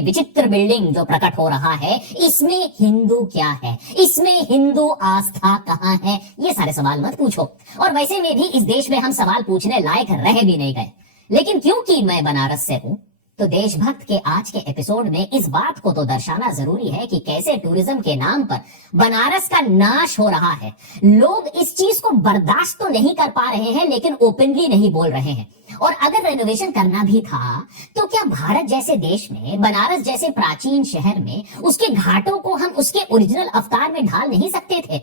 विचित्र बिल्डिंग जो प्रकट हो रहा है, इसमें हिंदू क्या है, इसमें हिंदू आस्था कहाँ है, ये सारे सवाल मत पूछो। और वैसे में भी इस देश में हम सवाल पूछने लायक रह भी नहीं गए। लेकिन क्योंकि मैं बनारस से हूं, तो देशभक्त के आज के एपिसोड में इस बात को तो दर्शाना जरूरी है कि कैसे टूरिज्म के नाम पर बनारस का नाश हो रहा है। लोग इस चीज को बर्दाश्त तो नहीं कर पा रहे हैं, लेकिन ओपनली नहीं बोल रहे हैं। और अगर रेनोवेशन करना भी था, तो क्या भारत जैसे देश में, बनारस जैसे प्राचीन शहर में, उसके घाटों को हम उसके ओरिजिनल अवतार में ढाल नहीं सकते थे?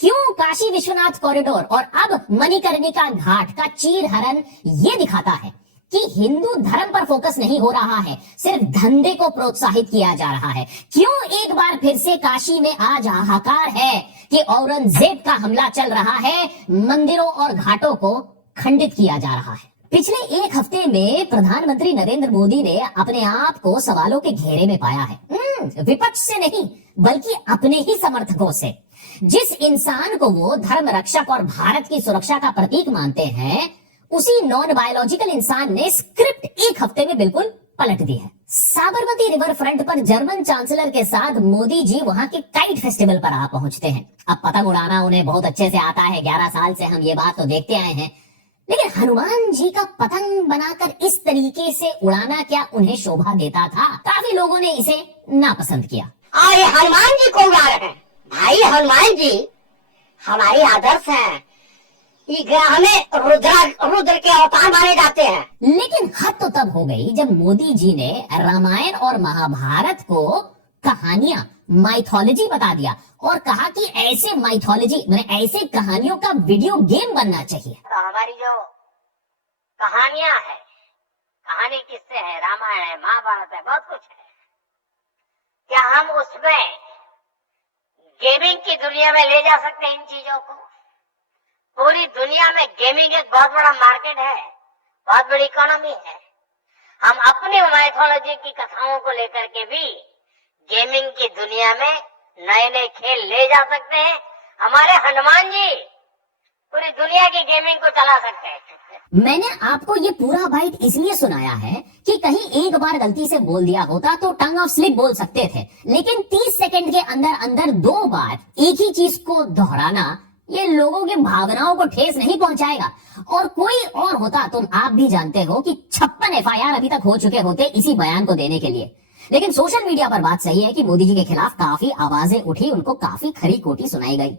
क्यों काशी विश्वनाथ कॉरिडोर और अब मणिकर्णिका घाट का चीरहरण ये दिखाता है कि हिंदू धर्म पर फोकस नहीं हो रहा है, सिर्फ धंधे को प्रोत्साहित किया जा रहा है। क्यों एक बार फिर से काशी में आज हाहाकार है कि औरंगजेब का हमला चल रहा है, मंदिरों और घाटों को खंडित किया जा रहा है। पिछले एक हफ्ते में प्रधानमंत्री नरेंद्र मोदी ने अपने आप को सवालों के घेरे में पाया है। विपक्ष से नहीं, बल्कि अपने ही समर्थकों से। जिस इंसान को वो धर्म रक्षक और भारत की सुरक्षा का प्रतीक मानते हैं, उसी नॉन बायोलॉजिकल इंसान ने स्क्रिप्ट एक हफ्ते में बिल्कुल पलट दी है। साबरमती रिवर फ्रंट पर जर्मन चांसलर के साथ मोदी जी वहां के काइट फेस्टिवल पर आ पहुंचते हैं। अब पतंग उड़ाना उन्हें बहुत अच्छे से आता है, 11 साल से हम ये बात तो देखते आए हैं। लेकिन हनुमान जी का पतंग बनाकर इस तरीके से उड़ाना क्या उन्हें शोभा देता था? काफी लोगों ने इसे नापसंद किया। अरे हनुमान जी को उड़ा रहे हैं भाई, हनुमान जी हमारी आदर्श हैं। ये ग्रह में रुद्र के अवतार माने जाते हैं। लेकिन हद तो तब हो गई जब मोदी जी ने रामायण और महाभारत को कहानियां, माइथोलॉजी बता दिया और कहा कि ऐसे माइथोलॉजी मैंने ऐसे कहानियों का वीडियो गेम बनना चाहिए। तो हमारी जो कहानियां है, कहानी किससे है, रामायण है, महाभारत है, बहुत कुछ है। क्या हम उसमें गेमिंग की दुनिया में ले जा सकते हैं इन चीजों को? पूरी दुनिया में गेमिंग एक बहुत बड़ा मार्केट है, बहुत बड़ी इकोनॉमी है। हम अपनी माइथोलॉजी की कथाओं को लेकर के भी गेमिंग की दुनिया में नए नए खेल ले जा सकते हैं। हमारे हनुमान जी पूरी दुनिया की गेमिंग को चला सकते हैं। मैंने आपको ये पूरा बाइट इसलिए सुनाया है कि कहीं एक बार गलती से बोल दिया होता तो टंग ऑफ स्लिप बोल सकते थे, लेकिन 30 सेकंड के अंदर अंदर 2 बार एक ही चीज को दोहराना ये लोगों की भावनाओं को ठेस नहीं पहुंचाएगा। और कोई और होता, तुम आप भी जानते हो कि 56 एफआईआर अभी तक हो चुके होते इसी बयान को देने के लिए। लेकिन सोशल मीडिया पर बात सही है कि मोदी जी के खिलाफ काफी आवाजें उठी, उनको काफी खरी खोटी सुनाई गई।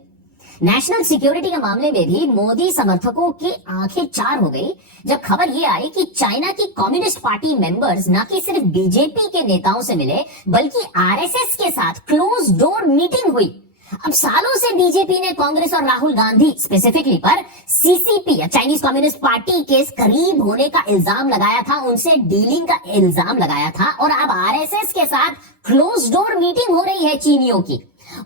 नेशनल सिक्योरिटी के मामले में भी मोदी समर्थकों की आंखें चार हो गई जब खबर ये आई कि चाइना की कम्युनिस्ट पार्टी मेंबर्स न कि सिर्फ बीजेपी के नेताओं से मिले, बल्कि आरएसएस के साथ क्लोज डोर मीटिंग हुई। अब सालों से बीजेपी ने कांग्रेस और राहुल गांधी स्पेसिफिकली पर सीसीपी या चाइनीज कम्युनिस्ट पार्टी के करीब होने का इल्जाम लगाया था, उनसे डीलिंग का इल्जाम लगाया था। और अब आरएसएस के साथ क्लोज डोर मीटिंग हो रही है चीनियों की।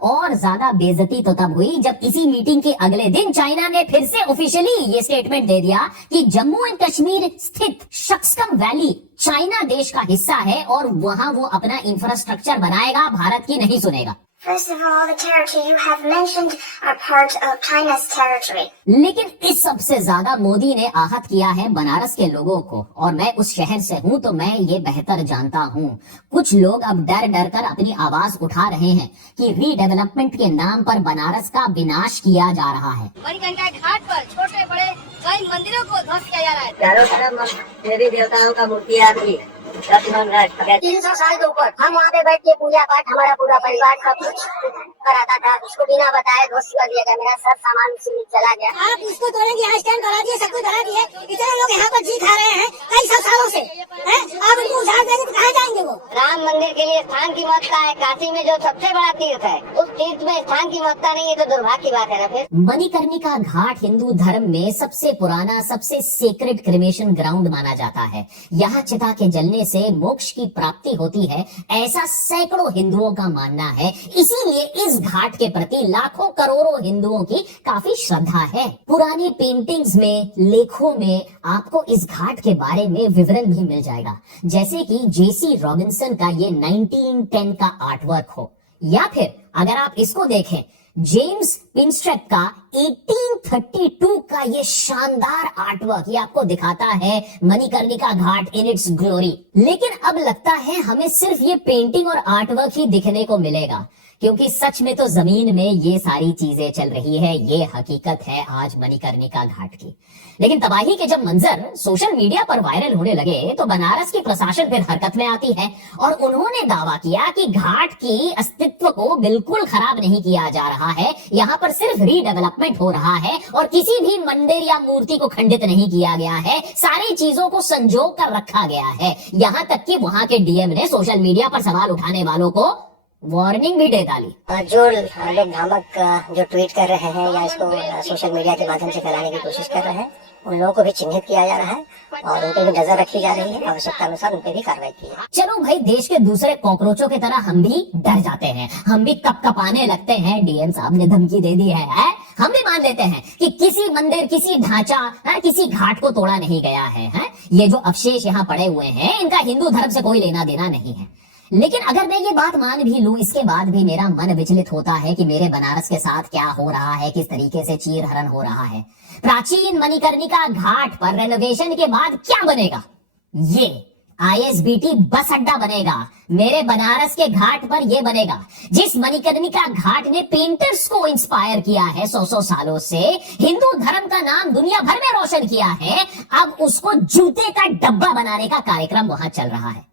और ज्यादा बेइज्जती तो तब हुई जब इसी मीटिंग के अगले दिन चाइना ने फिर से ऑफिशियली ये स्टेटमेंट दे दिया कि जम्मू एंड कश्मीर स्थित शक्सकम वैली चाइना देश का हिस्सा है और वहां वो अपना इंफ्रास्ट्रक्चर बनाएगा, भारत की नहीं सुनेगा। First of all, the territory you have mentioned are part of China's territory. लेकिन इस सबसे ज्यादा मोदी ने आहत किया है बनारस के लोगों को, और मैं उस शहर से हूं तो मैं ये बेहतर जानता हूं। कुछ लोग अब डर डर कर अपनी आवाज उठा रहे हैं कि रीडेवलपमेंट के नाम पर बनारस का विनाश किया जा रहा है। मणिकर्णिका घाट पर छोटे बड़े कई मंदिरों को ध्वस्त किया जा रहा है। चारों तरफ देवी देवताओं का मूर्तियां भी 300 साल के ऊपर हम वहाँ पे बैठ के पूजा पाठ, हमारा पूरा परिवार सब कुछ कराता था। उसको बिना बताए ध्वस्त कर दिया गया, मेरा सब सामान उसी में चला गया। आप इसको तोड़ेंगे, यहाँ स्टैंड करा दिए, सब कुछ करा दिए। इतने लोग यहाँ पर जी खा रहे हैं कई सालों से, आप इनको उजाड़ देंगे तो कहाँ जाएंगे वो? राम मंदिर के लिए स्थान की महत्ता है। काशी में जो सबसे बड़ा तीर्थ है, उस तीर्थ में स्थान की महत्ता नहीं है तो दुर्भाग्य की बात है ना। फिर मणिकर्णिका घाट हिंदू धर्म में सबसे पुराना, सबसे सेक्रेड क्रिमेशन ग्राउंड माना जाता है। यहाँ चिता के जलने से मोक्ष की प्राप्ति होती है, ऐसा सैकड़ों हिंदुओं का मानना है। इसीलिए इस घाट के प्रति लाखों करोड़ों हिंदुओं की काफी श्रद्धा है। पुरानी पेंटिंग्स में, लेखों में आपको इस घाट के बारे में विवरण भी मिल जाएगा, जैसे कि जेसी रॉबिन्सन का ये 1910 का आर्टवर्क हो, या फिर अगर आप इसको देखें जेम्स पिनस्ट्रेक का 1832 का ये शानदार आर्टवर्क ये आपको दिखाता है मणिकर्णिका घाट इन इट्स ग्लोरी। लेकिन अब लगता है हमें सिर्फ ये पेंटिंग और आर्टवर्क ही दिखने को मिलेगा, क्योंकि सच में तो जमीन में ये सारी चीजें चल रही है। ये हकीकत है आज मणिकर्णिका घाट की। लेकिन तबाही के जब मंजर सोशल मीडिया पर वायरल होने लगे तो बनारस की प्रशासन फिर हरकत में आती है और उन्होंने दावा किया कि घाट की अस्तित्व को बिल्कुल खराब नहीं किया जा रहा है, यहाँ पर सिर्फ रीडेवलपमेंट हो रहा है और किसी भी मंदिर या मूर्ति को खंडित नहीं किया गया है, सारी चीजों को संजो कर रखा गया है। यहाँ तक कि वहां के डीएम ने सोशल मीडिया पर सवाल उठाने वालों को वार्निंग भी दे डाली। जो लोग भ्रामक जो ट्वीट कर रहे हैं या इसको सोशल मीडिया के माध्यम से फैलाने की कोशिश कर रहे हैं, उन लोगों को भी चिन्हित किया जा रहा है और उन पर भी नजर रखी जा रही है। आवश्यकता अनुसार उन पर भी कार्रवाई की है। चलो भाई, देश के दूसरे कॉकरोचों की तरह हम भी डर जाते हैं, हम भी कपकपाने लगते हैं। डीएम साहब ने धमकी दे दी है? हम भी मान लेते हैं कि किसी मंदिर, किसी ढांचा, किसी घाट को तोड़ा नहीं गया है। ये जो अवशेष यहाँ पड़े हुए हैं, इनका हिंदू धर्म से कोई लेना देना नहीं है। लेकिन अगर मैं ये बात मान भी लूं, इसके बाद भी मेरा मन विचलित होता है कि मेरे बनारस के साथ क्या हो रहा है, किस तरीके से चीरहरण हो रहा है। प्राचीन मणिकर्णिका घाट पर रेनोवेशन के बाद क्या बनेगा? ये आईएसबीटी बस अड्डा बनेगा। मेरे बनारस के घाट पर यह बनेगा जिस मणिकर्णिका घाट ने पेंटर्स को इंस्पायर किया है 100 सालों से, हिंदू धर्म का नाम दुनिया भर में रोशन किया है। अब उसको जूते का डब्बा बनाने का कार्यक्रम वहां चल रहा है।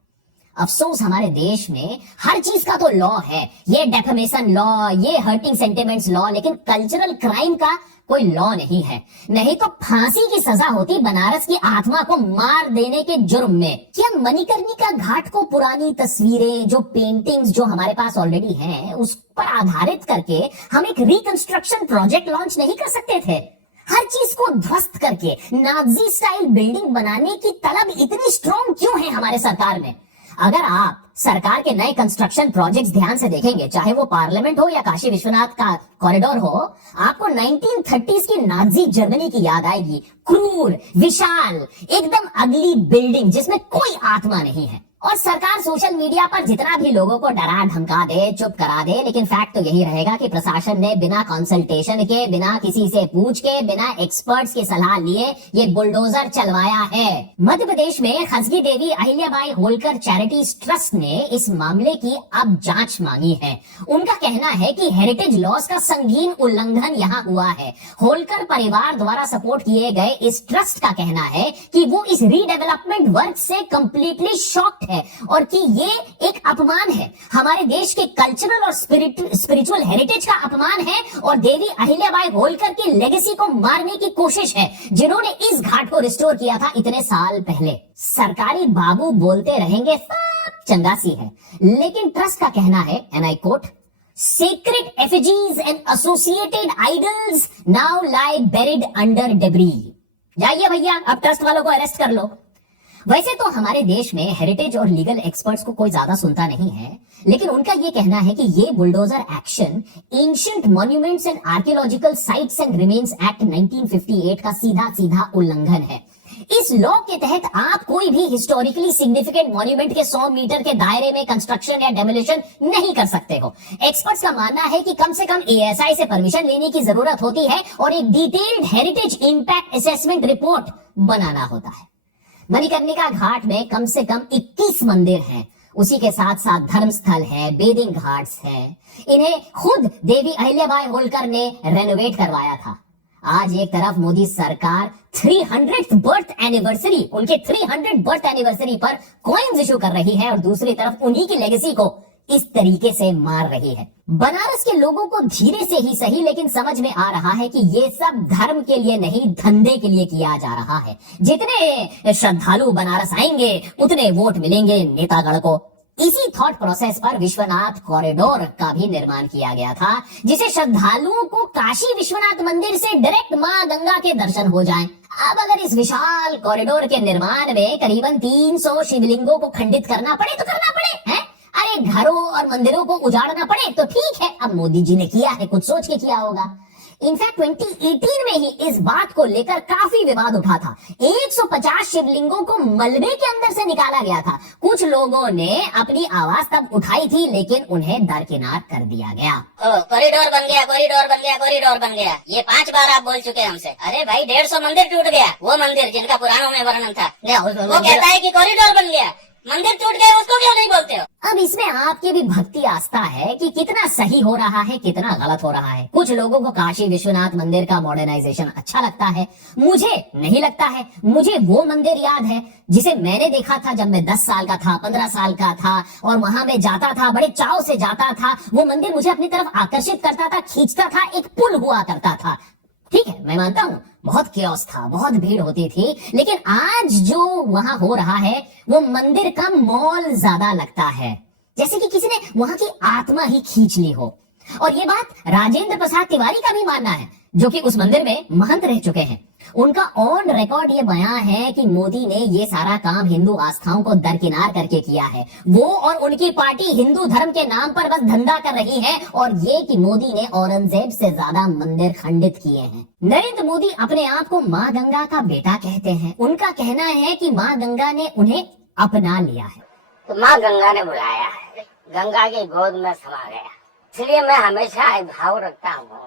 अफसोस हमारे देश में हर चीज का तो लॉ है, ये डेफेमेशन लॉ, ये हर्टिंग सेंटिमेंट्स लॉ, लेकिन कल्चरल क्राइम का कोई लॉ नहीं है। नहीं तो फांसी की सजा होती बनारस की आत्मा को मार देने के जुर्म में। क्या मणिकर्णिका घाट को पुरानी तस्वीरें, जो पेंटिंग्स जो हमारे पास ऑलरेडी हैं, उस पर आधारित करके हम एक रिकंस्ट्रक्शन प्रोजेक्ट लॉन्च नहीं कर सकते थे? हर चीज को ध्वस्त करके नाजी स्टाइल बिल्डिंग बनाने की तलब इतनी स्ट्रॉन्ग क्यों है हमारे सरकार में? अगर आप सरकार के नए कंस्ट्रक्शन प्रोजेक्ट्स ध्यान से देखेंगे, चाहे वो पार्लियामेंट हो या काशी विश्वनाथ का कॉरिडोर हो, आपको 1930s की नाजी जर्मनी की याद आएगी। क्रूर, विशाल, एकदम अगली बिल्डिंग जिसमें कोई आत्मा नहीं है। और सरकार सोशल मीडिया पर जितना भी लोगों को डरा धमका दे, चुप करा दे, लेकिन फैक्ट तो यही रहेगा कि प्रशासन ने बिना कंसल्टेशन के, बिना किसी से पूछ के, बिना एक्सपर्ट्स की सलाह लिए ये बुलडोजर चलवाया है। मध्य प्रदेश में खसगी देवी अहिल्याबाई होलकर चैरिटी ट्रस्ट ने इस मामले की अब जांच मांगी है। उनका कहना है कि हेरिटेज लॉज का संगीन उल्लंघन यहाँ हुआ है। होलकर परिवार द्वारा सपोर्ट किए गए इस ट्रस्ट का कहना है कि वो इस रीडेवलपमेंट वर्क से कंप्लीटली शॉक्ड है और कि ये एक अपमान है, हमारे देश के कल्चरल और स्पिरिचुअल हेरिटेज का अपमान है और देवी अहिल्याबाई होलकर की लेगेसी को मारने की कोशिश है, जिन्होंने इस घाट को रिस्टोर किया था इतने साल पहले। सरकारी बाबू बोलते रहेंगे सब चंगासी है, लेकिन ट्रस्ट का कहना है, and I quote, sacred effigies and associated idols now lie buried under debris। जाइए भैया, अब ट्रस्ट वालों को अरेस्ट कर लो। वैसे तो हमारे देश में हेरिटेज और लीगल एक्सपर्ट्स को कोई ज्यादा सुनता नहीं है, लेकिन उनका यह कहना है कि ये bulldozer action ancient monuments and archaeological sites and remains act 1958 का सीधा उल्लंघन है। इस लॉ के तहत आप कोई भी हिस्टोरिकली सिग्निफिकेंट मॉन्यूमेंट के 100 मीटर के दायरे में कंस्ट्रक्शन या डेमोलिशन नहीं कर सकते हो। एक्सपर्ट्स का मानना है कि कम से कम एएसआई से परमिशन लेने की जरूरत होती है और एक detailed heritage impact assessment report बनाना होता है। मणिकर्णिका घाट में कम से कम 21 मंदिर हैं, उसी के साथ साथ धर्मस्थल है, बेदिंग घाट्स हैं। इन्हें खुद देवी अहिल्याबाई होलकर ने रेनोवेट करवाया था। आज एक तरफ मोदी सरकार 300th बर्थ एनिवर्सरी, उनके 300th बर्थ एनिवर्सरी पर कॉइन्स इशू कर रही है और दूसरी तरफ उन्हीं की लेगेसी को इस तरीके से मार रही है। बनारस के लोगों को धीरे से ही सही लेकिन समझ में आ रहा है कि ये सब धर्म के लिए नहीं, धंधे के लिए किया जा रहा है। जितने श्रद्धालु बनारस आएंगे उतने वोट मिलेंगे नेतागढ़ को। इसी थॉट प्रोसेस पर विश्वनाथ कॉरिडोर का भी निर्माण किया गया था, जिसे श्रद्धालुओं को काशी विश्वनाथ मंदिर से डायरेक्ट मां गंगा के दर्शन हो जाएं। अब अगर इस विशाल कॉरिडोर के निर्माण में करीबन 300 शिवलिंगों को खंडित करना पड़े तो करना पड़े, हैं? अरे घरों और मंदिरों को उजाड़ना पड़े तो ठीक है, अब मोदी जी ने किया है, कुछ सोच के किया होगा। इनफैक्ट 2018 में ही इस बात को लेकर काफी विवाद उठा था। 150 शिवलिंगों को मलबे के अंदर से निकाला गया था। कुछ लोगों ने अपनी आवाज तब उठाई थी, लेकिन उन्हें दरकिनार कर दिया गया। कॉरिडोर बन गया, कॉरिडोर बन गया, कॉरिडोर बन गया, ये 5 बार आप बोल चुके हैं हमसे। अरे भाई 150 मंदिर टूट गया, वो मंदिर जिनका पुराणों में वर्णन था, वो कहता है कि कॉरिडोर बन गया, मंदिर टूट गया, उसको क्यों नहीं बोलते हो? अब इसमें आपकी भी भक्ति आस्था है कि कितना सही हो रहा है, कितना गलत हो रहा है। कुछ लोगों को काशी विश्वनाथ मंदिर का मॉडर्नाइजेशन अच्छा लगता है, मुझे नहीं लगता है। मुझे वो मंदिर याद है जिसे मैंने देखा था जब मैं 10 साल का था, 15 साल का था, और वहां मैं जाता था, बड़े चाव से जाता था। वो मंदिर मुझे अपनी तरफ आकर्षित करता था, खींचता था, एक पुल हुआ करता था। ठीक है, मैं मानता हूँ बहुत कियोस्क था, बहुत भीड़ होती थी, लेकिन आज जो वहां हो रहा है वो मंदिर का मॉल ज्यादा लगता है, जैसे कि किसी ने वहां की आत्मा ही खींच ली हो। और ये बात राजेंद्र प्रसाद तिवारी का भी मानना है, जो कि उस मंदिर में महंत रह चुके हैं। उनका ऑन रिकॉर्ड ये बयान है कि मोदी ने ये सारा काम हिंदू आस्थाओं को दरकिनार करके किया है। वो और उनकी पार्टी हिंदू धर्म के नाम पर बस धंधा कर रही है, और ये कि मोदी ने औरंगजेब से ज्यादा मंदिर खंडित किए हैं। नरेंद्र मोदी अपने आप को माँ गंगा का बेटा कहते हैं। उनका कहना है कि माँ गंगा ने उन्हें अपना लिया है। तो माँ गंगा ने बुलाया है, गंगा की गोद में समा गया। इसलिए मैं हमेशा भाव रखता हूँ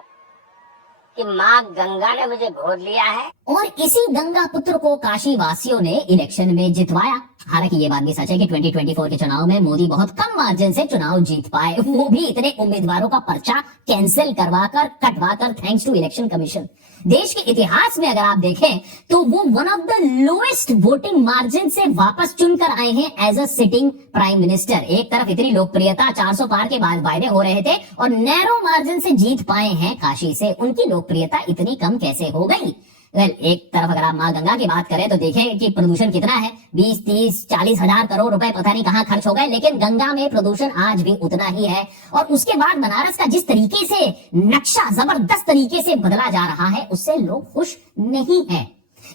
कि माँ गंगा ने मुझे गोद लिया है। और इसी गंगा पुत्र को काशी वासियों ने इलेक्शन में जितवाया। हालांकि ये बात भी सच है कि 2024 के चुनाव में मोदी बहुत कम मार्जिन से चुनाव जीत पाए, वो भी इतने उम्मीदवारों का पर्चा कैंसिल करवाकर, कटवाकर, थैंक्स टू इलेक्शन कमीशन। देश के इतिहास में अगर आप देखें तो वो one of the lowest voting margin से वापस चुनकर आए हैं as a sitting prime minister. एक तरफ इतनी लोकप्रियता 400 पार के बाद वायदे हो रहे थे, और नैरो मार्जिन से जीत पाए हैं काशी से। उनकी लोकप्रियता इतनी कम कैसे हो गई? एक तरफ अगर आप माँ गंगा की बात करें तो देखें कि प्रदूषण कितना है, 20, 30, 40 हजार करोड़ रुपए पता नहीं कहाँ खर्च हो गए, लेकिन गंगा में प्रदूषण आज भी उतना ही है। और उसके बाद बनारस का जिस तरीके से नक्शा जबरदस्त तरीके से बदला जा रहा है, उससे लोग खुश नहीं है।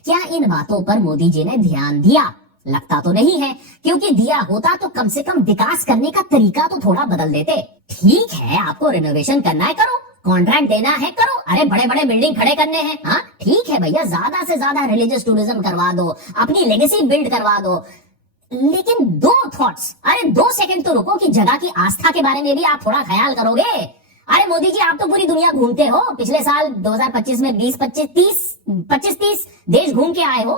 क्या इन बातों पर मोदी जी ने ध्यान दिया? लगता तो नहीं है, क्योंकि दिया होता तो कम से कम विकास करने का तरीका तो थोड़ा बदल देते। ठीक है, आपको रिनोवेशन करना है करो, कॉन्ट्रैक्ट देना है करो, अरे बड़े बड़े बिल्डिंग खड़े करने हैं, हाँ ठीक है भैया, ज्यादा से ज्यादा रिलीजियस टूरिज्म करवा दो, अपनी लेगेसी बिल्ड करवा दो। लेकिन 2 थॉट्स, अरे 2 सेकंड तो रुको कि जगह की आस्था के बारे में भी आप थोड़ा ख्याल करोगे। अरे मोदी जी, आप तो पूरी दुनिया घूमते हो, पिछले साल 2025 में 25-30 देश घूम के आए हो,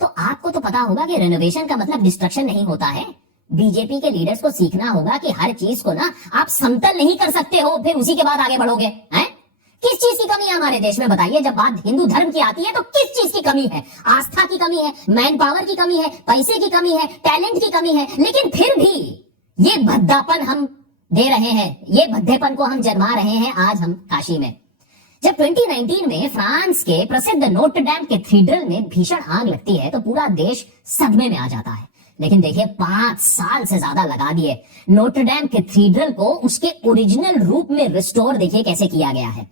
तो आपको तो पता होगा कि रेनोवेशन का मतलब डिस्ट्रक्शन नहीं होता है। बीजेपी के लीडर्स को सीखना होगा कि हर चीज को ना आप समतल नहीं कर सकते हो, फिर उसी के बाद आगे बढ़ोगे। हैं? किस चीज की कमी है हमारे देश में बताइए? जब बात हिंदू धर्म की आती है तो किस चीज की कमी है? आस्था की कमी है, मैन पावर की कमी है, पैसे की कमी है, टैलेंट की कमी है। लेकिन फिर भी ये भद्दापन हम दे रहे हैं, ये भद्देपन को हम जन्मा रहे हैं आज हम काशी में। जब 2019 में फ्रांस के प्रसिद्ध नोट्रडेम कैथीड्रल में भीषण आग लगती है तो पूरा देश सदमे में आ जाता है। लेकिन देखिए 5 साल से ज्यादा लगा दिए नोट्रडेम कैथीड्रल को उसके ओरिजिनल रूप में रिस्टोर देखिए कैसे किया गया है।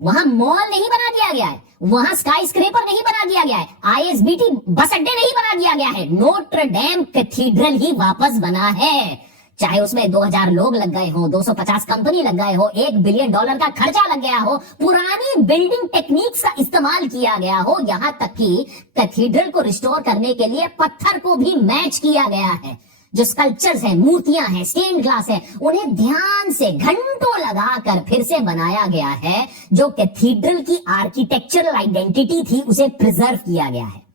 वहां मॉल नहीं बना दिया गया है, वहां स्काई स्क्रेपर नहीं बना दिया गया है, ISBT बस अड्डे नहीं बना दिया गया है, नोट्रडेम कैथीड्रल ही वापस बना है। चाहे उसमें 2000 लोग लग गए हो, 250 कंपनी लग गए हो, $1 बिलियन का खर्चा लग गया हो, पुरानी बिल्डिंग टेक्निक्स का इस्तेमाल किया गया हो, यहाँ तक कि कैथीड्रल को रिस्टोर करने के लिए पत्थर को भी मैच किया गया है। जो स्कल्पचर्स हैं, मूर्तियां हैं, स्टेन ग्लास है, उन्हें ध्यान से घंटों लगाकर फिर से बनाया गया है। जो कैथीड्रल की आर्किटेक्चरल आइडेंटिटी थी उसे प्रिजर्व किया गया है।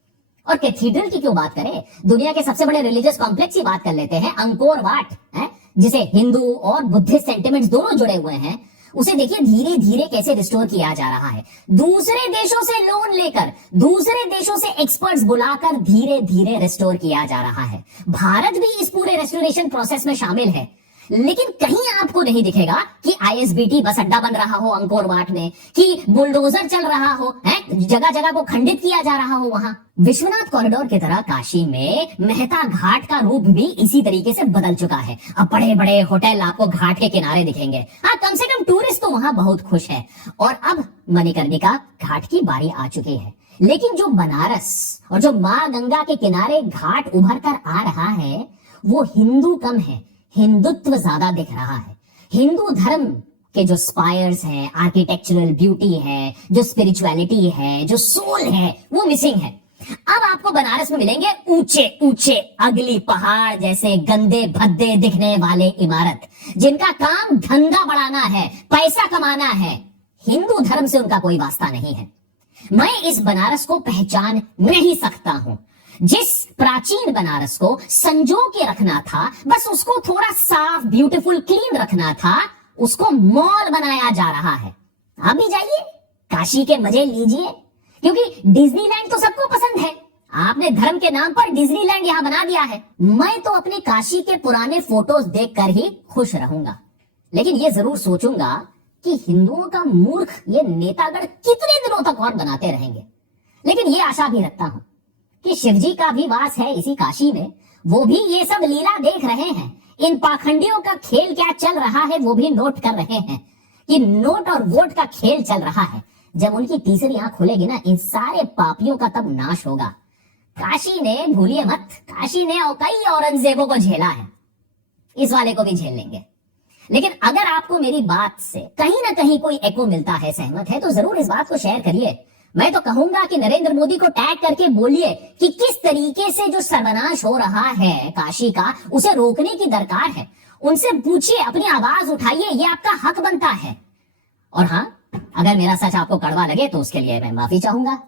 और कैथीड्रल की क्यों बात करें, दुनिया के सबसे बड़े रिलीजियस कॉम्प्लेक्स की बात कर लेते हैं, अंकोर वाट है, जिसे हिंदू और बुद्धिस्ट सेंटिमेंट्स दोनों जुड़े हुए हैं। उसे देखिए धीरे धीरे कैसे रिस्टोर किया जा रहा है, दूसरे देशों से लोन लेकर, दूसरे देशों से एक्सपर्ट्स बुलाकर धीरे धीरे रिस्टोर किया जा रहा है। भारत भी इस पूरे रेस्टोरेशन प्रोसेस में शामिल है। लेकिन कहीं आपको नहीं दिखेगा कि ISBT बस अड्डा बन रहा हो अंकोर वाट में, कि बुलडोजर चल रहा हो, है जगह जगह को खंडित किया जा रहा हो। वहां विश्वनाथ कॉरिडोर की तरह काशी में मेहता घाट का रूप भी इसी तरीके से बदल चुका है। अब बड़े बड़े होटल आपको घाट के किनारे दिखेंगे। हाँ, कम से कम टूरिस्ट तो वहां बहुत खुश है। और अब मणिकर्णिका घाट की बारी आ चुकी है। लेकिन जो बनारस और जो माँ गंगा के किनारे घाट उभर कर आ रहा है वो हिंदू कम है, हिंदुत्व ज्यादा दिख रहा है। हिंदू धर्म कि जो स्पायर्स हैं, आर्किटेक्चरल ब्यूटी है, जो स्पिरिचुअलिटी है, जो सोल है, वो मिसिंग है। अब आपको बनारस में मिलेंगे ऊंचे ऊंचे अगली पहाड़ जैसे गंदे भद्दे दिखने वाले इमारत, जिनका काम धंधा बढ़ाना है, पैसा कमाना है। हिंदू धर्म से उनका कोई वास्ता नहीं है। मैं इस बनारस को पहचान नहीं सकता हूं। जिस प्राचीन बनारस को संजो के रखना था, बस उसको थोड़ा साफ, ब्यूटीफुल, क्लीन रखना था, उसको मॉल बनाया जा रहा है। आप भी जाइए, काशी के मजे लीजिए, क्योंकि डिज्नीलैंड तो सबको पसंद है। आपने धर्म के नाम पर डिज्नीलैंड यहां बना दिया है। मैं तो अपने काशी के पुराने फोटोज देखकर ही खुश रहूंगा, लेकिन यह जरूर सोचूंगा कि हिंदुओं का मूर्ख ये नेतागण कितने दिनों तक और बनाते रहेंगे। लेकिन ये आशा भी रखता हूं कि शिवजी का भी वास है इसी काशी में, वो भी ये सब लीला देख रहे हैं। इन पाखंडियों का खेल क्या चल रहा है वो भी नोट कर रहे हैं कि नोट और वोट का खेल चल रहा है। जब उनकी तीसरी आंख खुलेगी ना, इन सारे पापियों का तब नाश होगा। काशी ने, भूलिए मत, काशी ने और कई औरंगजेबों को झेला है, इस वाले को भी झेल लेंगे। लेकिन अगर आपको मेरी बात से कहीं ना कहीं कोई एको मिलता है, सहमत है, तो जरूर इस बात को शेयर करिए। मैं तो कहूंगा कि नरेंद्र मोदी को टैग करके बोलिए कि किस तरीके से जो सर्वनाश हो रहा है काशी का, उसे रोकने की दरकार है। उनसे पूछिए, अपनी आवाज उठाइए, ये आपका हक बनता है। और हां, अगर मेरा सच आपको कड़वा लगे तो उसके लिए मैं माफी चाहूंगा।